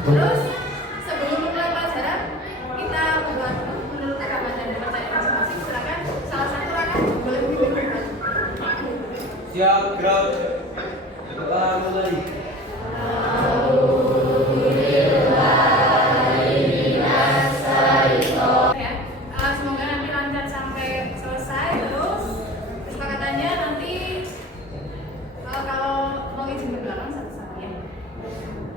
Terus sebelum mulai pelajaran kita buat menurut rekaman dan pertanyaan masing-masing. Silakan salah satu rekan boleh memulai. Siap, gerak. Kita mulai. Semoga nanti lancar sampai selesai. Terus kesepakatannya nanti kalau mau izin berbelakang satu-satu ya.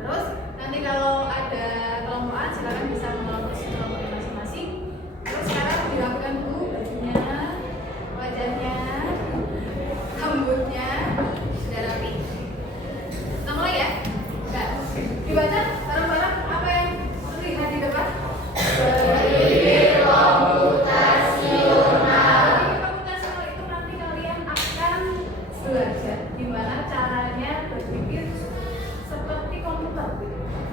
Terus nanti kalau ada kelompokan silakan bisa mengelompok kelompok masing-masing. Terus sekarang dilakukan dulu bajunya, wajahnya, rambutnya sudah rapi. Kita mulai ya. Nah, dibaca bareng-bareng apa yang terlihat di depan. Komputasional itu nanti kalian akan belajar gimana caranya berpikir seperti komputer.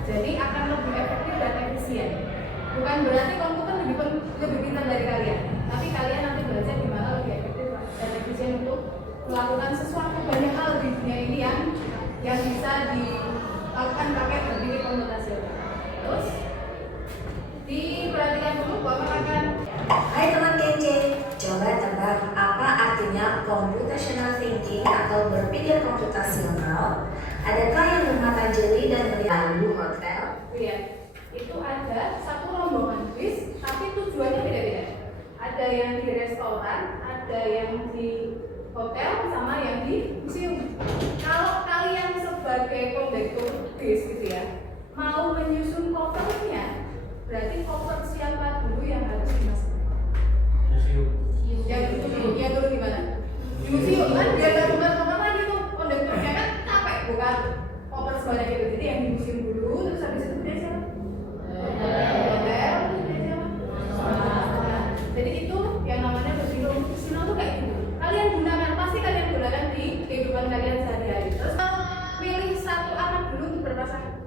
Jadi akan lebih efektif dan efisien. Bukan berarti komputer lebih pintar dari kalian, tapi kalian nanti belajar gimana lebih efektif dan efisien untuk melakukan sesuatu banyak hal di dunia ini yang bisa dilakukan pakai berpikir komputasional. Terus diperhatikan dulu bahwa akan. Hai teman kece, coba tebak apa artinya computational thinking atau berpikir komputasional? Adakah yang bermata jeli dan melihat hotel? Lihat, itu ada satu rombongan bis, tapi tujuannya beda-beda. Ada yang di restoran, ada yang di hotel, sama yang di museum. Kalau kalian sebagai kondektur bis gitu ya, mau menyusun kopernya, berarti koper siapa dulu yang harus dimasukkan? Yang dulu gimana? Di museum kan dia gak bukan koper lagi tuh, kondekturnya kan capek bukan koper sebanyak itu. Jadi yang di museum dulu, terus habis itu dia siapa? Hotel, terus dia siapa? Jadi itu yang namanya berpikir komputasional tuh kayak gitu. Kalian gunakan, pasti kalian gunakan di kehidupan kalian sehari-hari. Terus pilih satu anak dulu untuk berpasangan.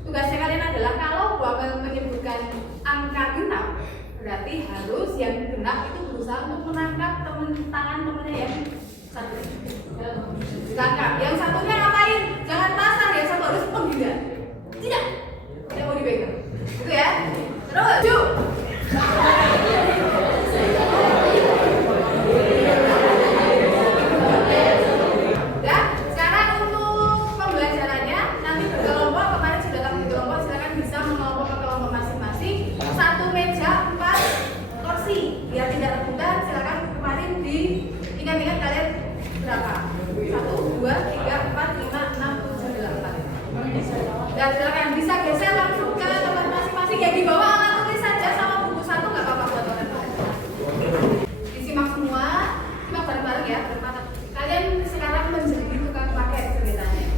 Tugasnya kalian adalah kalau bakal menyebutkan angka genap, berarti harus yang genap itu berusaha untuk menangkap tangan temennya yang satu. Tangkap. Yang satunya ngapain? Jangan pasar ya, satu harus tidak. Tidak mau dipegang. Gitu ya. Terus, yuk. Ingat-ingat kalian berapa? 1, 2, 3, 4, 5, 6, 7, 8. Dan silakan bisa geser langsung ke tempat masing-masing yang di bawah alat tulis saja sama buku satu nggak apa-apa buat kalian. Disimak semua, simak bareng-bareng ya. Kalian sekarang menjadi tukang paket ceritanya.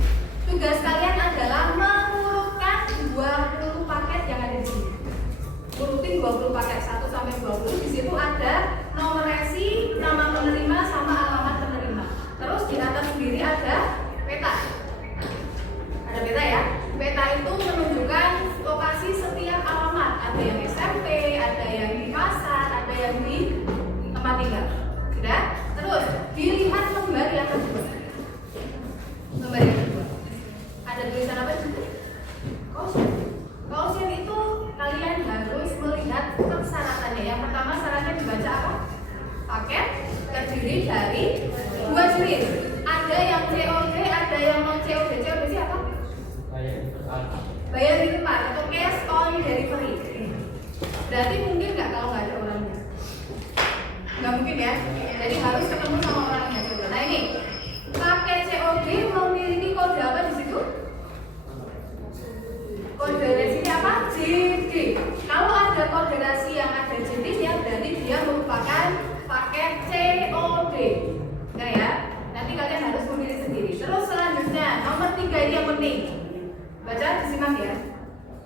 Tugas kalian adalah mengurutkan 20 paket yang ada di sini. Urutin 20 paket 1 sampai 20. Di situ ada nomor resi, nama penerima sama alamat penerima. Terus di atas sendiri ada peta. Ada peta ya. Peta itu menunjukkan lokasi setiap alamat. Ada yang SMP, ada yang di pasar, ada yang di tempat tinggal. Sudah? Terus dilihat lembar yang kedua. Lembar yang kedua. Ada tulisan apa itu? Kausian. Kausian itu kalian harus melihat persyaratannya. Yang pertama syaratnya dibaca apa? Paket terdiri dari 2 jenis. Ada yang COD, ada yang non COD. COD siapa? Bayar di tempat atau cash on delivery. Berarti mungkin nggak kalau nggak ada orangnya? Nggak mungkin ya. Jadi harus ketemu sama orangnya coba. Nah ini paket COD memiliki kode apa di situ? Kode resinya apa? JD. Kalau ada kode resi yang ada JD-nya, berarti dia merupakan paket COD. Nah ya, nanti kalian harus memilih sendiri. Terus selanjutnya, nomor 3 ini yang penting. Baca, disimak ya.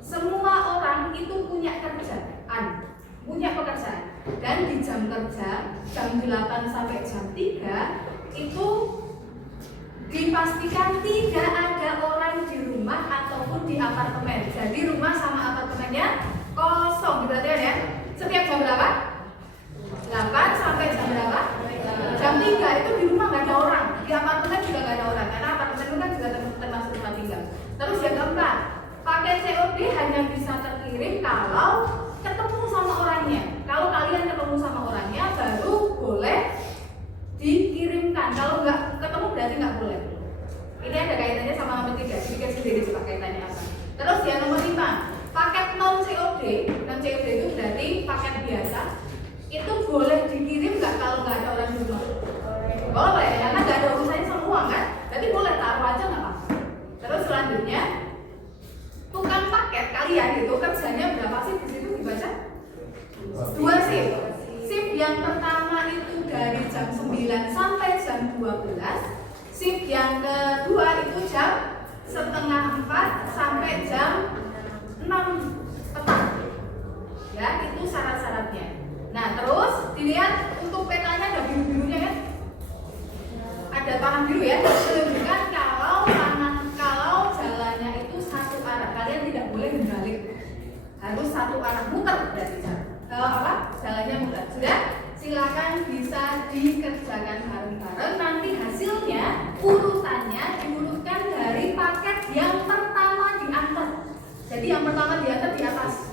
Semua orang itu punya kerjaan, punya pekerjaan. Dan di jam kerja, jam 8 sampai jam 3, itu dipastikan tidak ada orang di rumah ataupun di apartemen. Jadi rumah sama apartemennya kosong. Diperhatikan ya. Setiap jam berapa? 8 sampai jam berapa? Jam 3 itu di rumah nggak ada orang. Di apartemen juga nggak ada orang. Karena apartemen itu kan juga termasuk cek sendiri coba kaitannya apa. Terus yang nomor 5, paket non COD. Non COD itu berarti paket biasa. Itu boleh dikirim nggak kalau nggak ada orang di rumah? Boleh, karena nggak ada urusannya sama uang kan? Jadi boleh taruh aja nggak apa-apa. Terus selanjutnya tukang paket kalian itu kerjanya berapa sih di situ dibaca? 2 shift. Shift yang pertama itu dari jam 9 sampai jam 12. Shift yang kedua itu jam setengah 4 sampai jam 6 petang. Ya, itu syarat-syaratnya. Nah, terus dilihat untuk petanya ada biru-birunya kan? Ada panah biru ya, menunjukkan kalau jalannya itu satu arah. Kalian tidak boleh berbalik. Harus satu arah, muter berarti jalannya muter. Sudah? Silakan bisa dikerjakan bareng-bareng. Nanti hasilnya urutannya diurutkan dari paket yang pertama diantar. Jadi yang pertama diantar di atas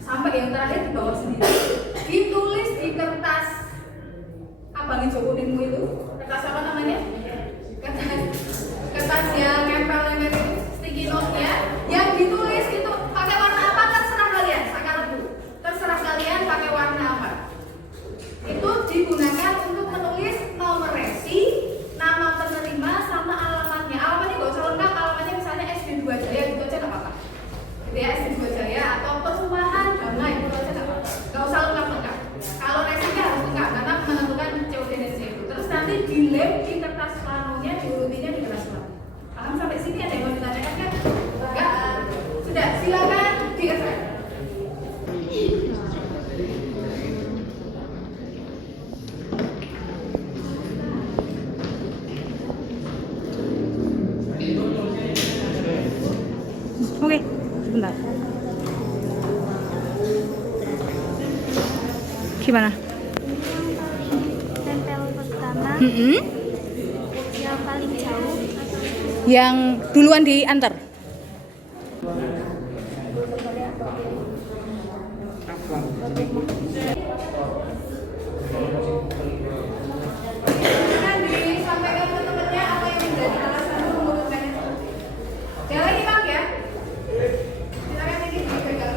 sampai yang terakhir di bawah sendiri. Ditulis di kertas abang hijau kuningmu itu. Kertas apa namanya? Kertas yang nempel-nempel itu, sticky note-nya. Yang ditulis itu pakai warna apa terserah kalian. Sekarang dulu. Terserah kalian pakai warna apa. Itu digunakan untuk menulis nomor resi, nama penerima, sama alamatnya. Alamatnya nggak usah lengkap. Alamatnya misalnya SD 2 Jaya gitu aja nggak apa-apa. Gitu ya, SD 2 Jaya atau perumahan Damai gitu aja nggak apa-apa. Nggak usah lengkap-lengkap. Kalau resinya harus lengkap karena menentukan COD dan itu. Terus nanti dilem di kertas planunya, diurutinya di kertas planu. Paham sampai sini? Ada yang mau ditanyakan kan? Enggak? Sudah, silakan dikerjakan. Oke, sebentar. Gimana? Tempel pertama yang paling jauh Yang duluan diantar. Silakan disampaikan ke temannya apa yang menjadi alasan membutuhkannya. Yang lagi Bang ya? Silakan ini dipegang.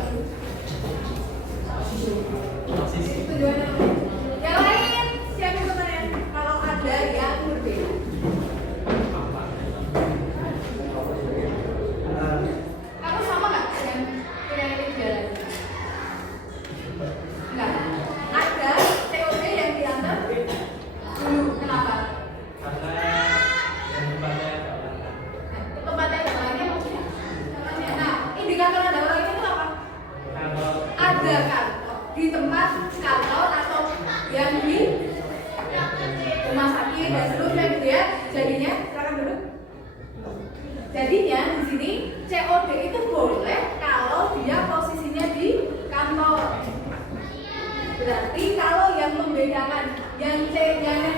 Tujuannya apa? Yang lain siapa temannya? Kalau ada yang berbeda. Kamu sama nggak dengan pilihan ini jalan? Enggak. Ada COD yang diantar dulu. Kenapa? Tempatnya ada orangnya maksudnya? Nah, indikator ada orangnya itu apa? Ada kan di tempat kantor atau yang di rumah sakit dan seterusnya gitu ya. Jadinya, silakan dulu. Jadinya di sini COD itu boleh kalau dia posisinya di kantor. Berarti kalau yang membedakan yang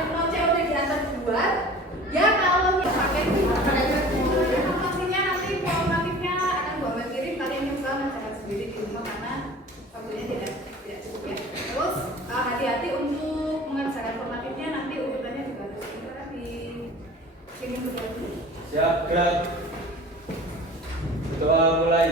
non COD diantar duluan, ya kalau yang pakai itu informasinya nanti formatifnya akan Mbak kirim, kalian yang bisa mencatat sendiri di rumah karena waktunya tidak cukup ya. Terus hati-hati untuk mengerjakan formatifnya, nanti urutannya juga harus dikirim ke dulu. Siap, gerak. Doa mulai.